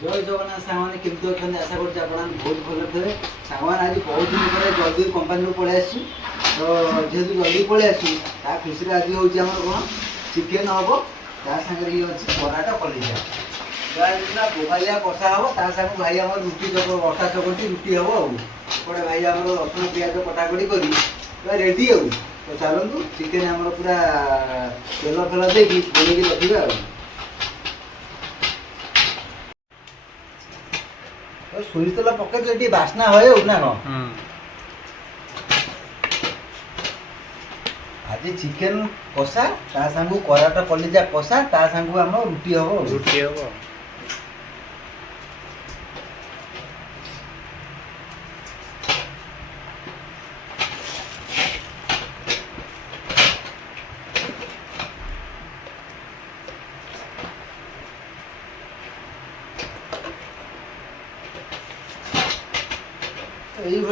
जय जगन्नाथ सामान केमती अच्छा आशा करते बहुत भल थे सामान आज बहुत दिन पर जल्दी कंपानी को पलि आसू तो जेहतु जल्दी पलि आसू खुशी आज हूँ आम कौन चिकेन हम तांगे ये अच्छे पराटा कलिजा बोबालिया कषा हम तांग भाई आम रुटी अटा चकटी रुटी हम आउटे भाई आम रसुण पिज कटाकटी कर रेडी हो तो चलतु चिकेन आम पूरा तेल फेल देकी बोलेकी रखा सोरिष तेल पकड़े बास्ना है ना कौन आज चिकेन कषा ता सांगू कराटा कलिजा कषा ता सांगू आम रुटी हम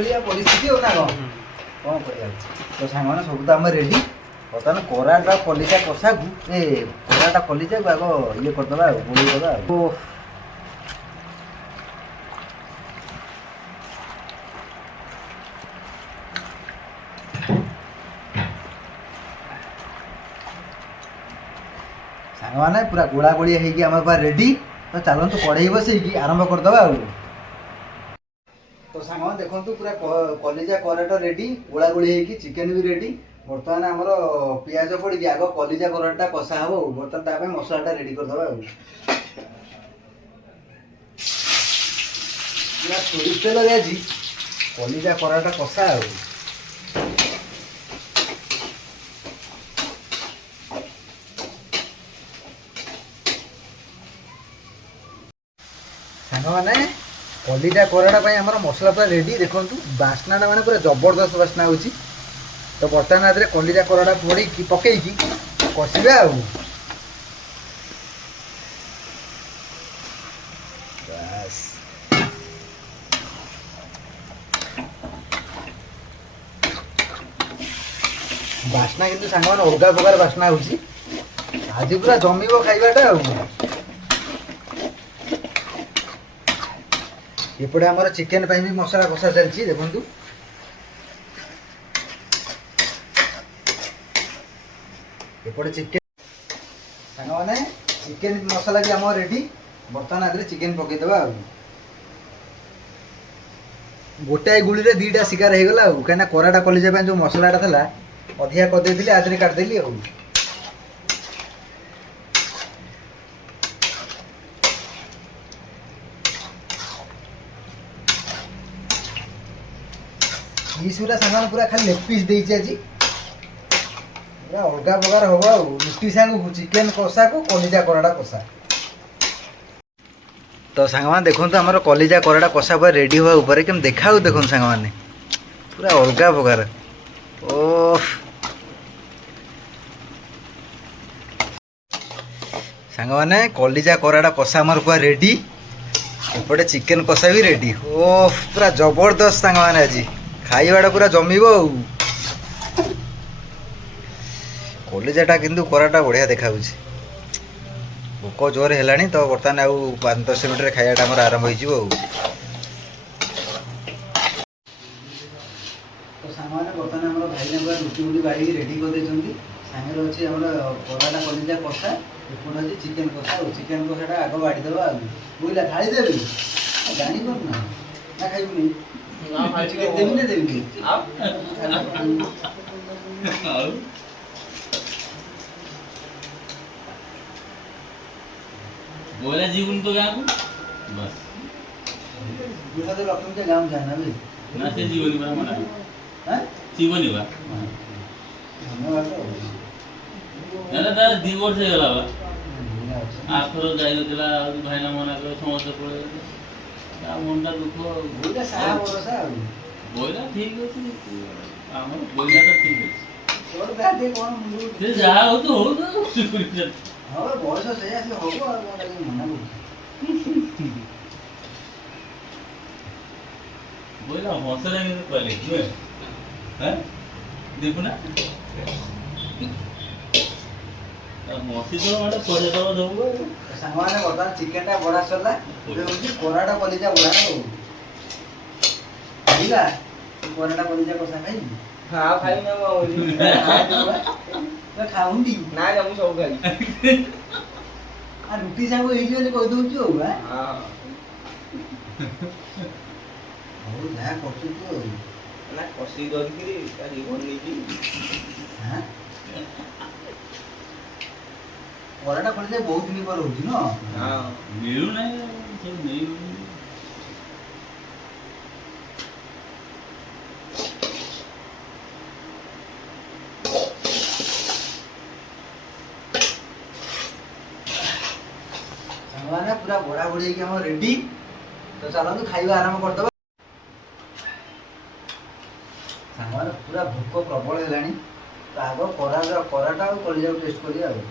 ये परिस्थिति हो ना कौन कर तो सांग मैंने सब तो आम रेडी बर्तमान कराटा कलिजा कषा को कराटा कलिजा को आग ये करदे बोलदे सांग मैंने पूरा गोला गोली होम रेडी तो चलतु कढ़ई बसई आरंभ करदे तो सांग देखो पूरा कलिजा कराटा रेडी गोला गोली चिकेन भी रेडी बर्तमान आमर पियाज पड़ी आग कलिजा कराटा कषा हम बर्तमान मसलाटा रेडी करदे पूरा सोरिष तेल आज कलिजा कराटा कषा सांग मैंने कलिजा कराटा आमर मसला पूरा रेडी देखो बास्नाटा मैंने पूरा जबरदस्त बास्ना हो तो बर्तमान आदि कलिजा कराटा पड़ी पकईकी कषा बस बास्ना किंतु सांग मैंने अलग प्रकार बास्ना हो आज पूरा जमीब खाइबाटा एपटे आमर चिकेन भी मसला कषा चलती देखु एपटे चिकेन सांग मैंने चिकेन मसला भी आम रेडी बर्तमान आदि चिकेन पकईदे गोटाए गुड़ी में दीटा शिकार हो गला कहीं कराटा कलिजा जो मसलाटा था अधिका करदे आदि काटिदेली पीसुरा सामान पूरा खाली लेग पीस देती आज पूरा अलग प्रकार हम रुटी सांग चिकेन कषा को कलिजा कराटा कषा तो सांग मैंने देखो आम कलिजा कराटा कषा पूरा रेडी हुआ ऊपर केम देखा देखो सांग मैंने पूरा अलग प्रकार ओ सांग मैंने कलिजा कराटा कषा आमर पूरा रेडी एपटे चिकेन कषा भी रेडी ओ पूरा जबरदस्त सांग मैंने आज खाइबाटा पूरा जमीब कलिजाटा किंतु कराटा बढ़िया देखा भोक जोर है तो बर्तमान आउ 5-10 मिनट खाइबाटा आमर आरंभ हो बर्तमान आम भाई रुटी बुटी बाड़ी रेडी कर सागर अच्छे आम कराटा कलिजा कषा एपटे अच्छे चिकेन कषा चिकेन कषाटा आग बाड़ीदे बुझला थाली देवी जापर ना खाइबुनी देवी ना देवी बोला जीवन तो गाँव बस बुढ़ा तो लक्ष्मी के गाँव जाना भी ना से जीवनी बना मना हैं जीवनी बा धन्यवाद ना ना डिवोर्स हो गला बा आखर जाई होतला भाई ना मना को समस्त पड़े आ मुंडा दुख बुढ़ा साहा भरोसा बोला ठीक अछि हमर बोला तो ठीक अछि तोर गाते कोन मुंडू से जा हो तो सिक्योरिटी हां बॉस से ऐसे होगो और मना बोला हौसला में पहले हैं देखो ना ମସି ତ ଗୋଟେ ପଢେଇ ଦବ ସବୁ। ସାଙ୍ଗମାନେ ବର୍ତ୍ତମାନ ଚିକେନଟା ବଢା ସରିଲା, ଏବେ ହଉଛି କୋରାଟା କଲିଜା ବଢା ଆଉ ବୁଝିଲା। କୋରାଟା କଲିଜା କଷା ଖାଇବି ଆଉ ଖାଇବି ନା ମୁଁ ଆଉ ଖାଉନି ନାଇଁ ନା ମୁଁ ସବୁ ଖାଇବି। ଆଉ ରୁଟି ସାଙ୍ଗ ହେଇଛି ବୋଲି କହିଦଉଛୁ ଆଉ ହଁ ହଉ ଯାହା କରୁଛୁ ତୁ ଆଉ ନା କଷି ଧରିକିରି ତା ଜୀବନ ନେଇକି ହାଁ? କୋରାଟା କଲିଜା ବହୁତ ଦିନ ପରେ ହଉଛି ନା। ହଁ ମିଳୁନାହିଁ ସବୁ ନେଇ ସାଙ୍ଗମାନେ ପୁରା ବଢା ବଢି ହେଇକି ଆମର ରେଡି। ତ ଚାଲନ୍ତୁ ଖାଇବା ଆରମ୍ଭ କରିଦବା। ସାଙ୍ଗମାନେ ପୁରା ଭୋକ ପ୍ରବଳ ହେଲାଣି, ତ ଆଗ କୋରାଟା ଆଉ କଲିଜାକୁ ଟେଷ୍ଟ କରିବା ଆଉ।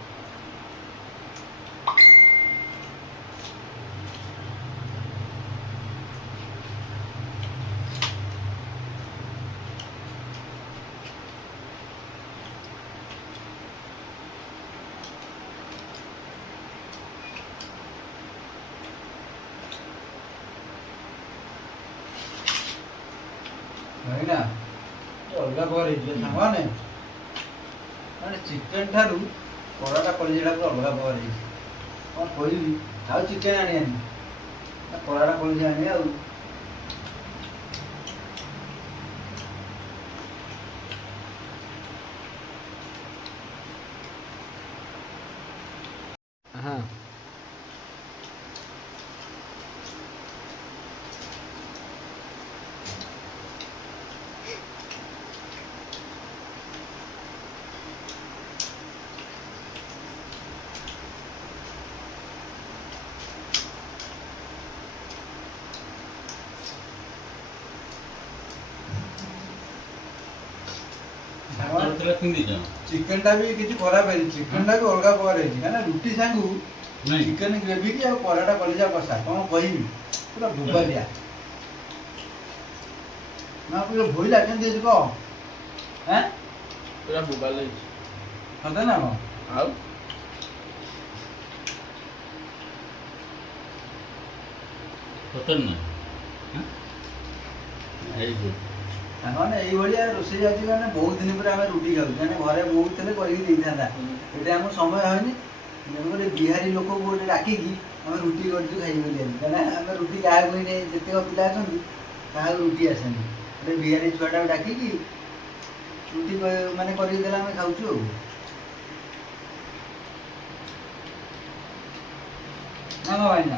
ଭାଇନା ଅଲଗା ପ୍ରକାର ହେଇଯିବ ସାଙ୍ଗମାନେ, ମାନେ ଚିକେନ ଠାରୁ କୋରାଟା କଲିଜାଟା ପୁରା ଅଲଗା ପ୍ରକାର ହେଇଛି। କ'ଣ କହିବି, ଆଉ ଚିକେନ ଆଣିବାନି, କୋରାଟା କଲିଜା ଆଣିବା ଆଉ। ହଁ ଚିକେନଟା ବି କିଛି ଖରାପ ହେଇନି, ଚିକେନଟା ବି ଅଲଗା ପ୍ରକାର ହେଇଛି, କାହିଁକିନା ରୁଟି ସାଙ୍ଗୁ ଚିକେନ ଗ୍ରେଭି କି ଆଉ କୋରାଟା କଲିଜା କଷା, କ'ଣ କହିବି ପୁରା ଭୋବାଲିଆ। ନା ପୁରା ଭୋଇଲା କେମିତି ହେଇଛି କହ? ଆଁ ପୁରା ବୋବାଲ ହେଇଛି। ସତେ ନା କ'ଣ? ଆଉ ସାଙ୍ଗମାନେ ଏଇଭଳିଆ ରୋଷେଇ ଆଜି ମାନେ ବହୁତ ଦିନ ପରେ ଆମେ ରୁଟି ଖାଉଛୁ, ମାନେ ଘରେ ବହୁତ ଥିଲେ କରିକି ଦେଇଥାନ୍ତା, ଏଠି ଆମକୁ ସମୟ ହଏନି। ଗୋଟେ ବିହାରୀ ଲୋକକୁ ଗୋଟେ ଡାକିକି ଆମେ ରୁଟି କରିଛୁ ଖାଇବୁ ବୋଲି, କାହିଁକିନା ଆମେ ରୁଟି କାହାକୁ ହିଁ ଯେତିକ ପିଲା ଅଛନ୍ତି କାହାକୁ ରୁଟି ଆସେନି, ଗୋଟେ ବିହାରୀ ଛୁଆଟାକୁ ଡାକିକି ରୁଟି ମାନେ କରିକି ଦେଲେ ଆମେ ଖାଉଛୁ ଆଉ। ନା ଭାଇନା